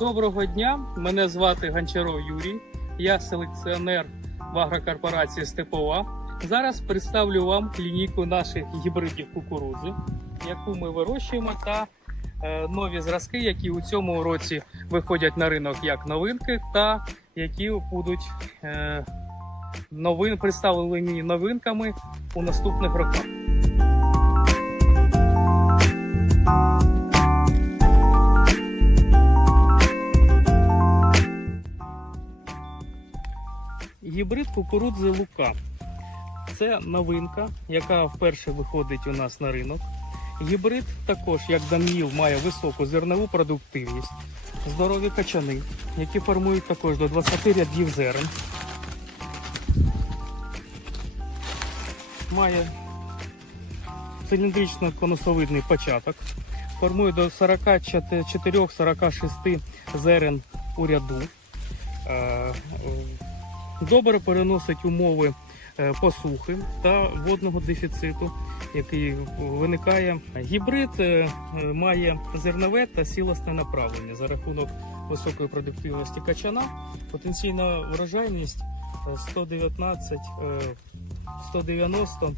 Доброго дня, мене звати Гончаров Юрій. Я селекціонер в агрокорпорації Степова. Зараз представлю вам лінійку наших гібридів кукурудзи, яку ми вирощуємо, та е, нові зразки, які у цьому році виходять на ринок як новинки, та які будуть е, новин, представлені новинками у наступних роках. Гібрид кукурудзи Лука. Це новинка, яка вперше виходить у нас на ринок. Гібрид також, як Даніл, має високу зернову продуктивність, здорові качани, які формують також до 20 рядів зерен. Має циліндрично-конусовидний початок, формує до 44-46 зерен у ряду. Добре переносить умови е, посухи та водного дефіциту, який виникає. Гібрид е, е, має зернове та сілосне направлення за рахунок високої продуктивності качана. Потенційна врожайність е, 119 е, 190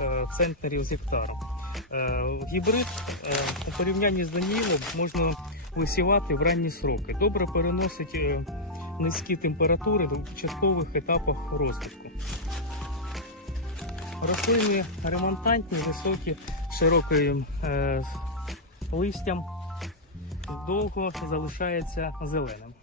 е, центнерів з гектара. Е, Гібрид у порівнянні з Даніїлом можна висівати в ранні сроки. Добре переносить низькі температури в початкових етапах розвитку. Рослини ремонтантні, високі, широким е, листям, довго залишається зеленим.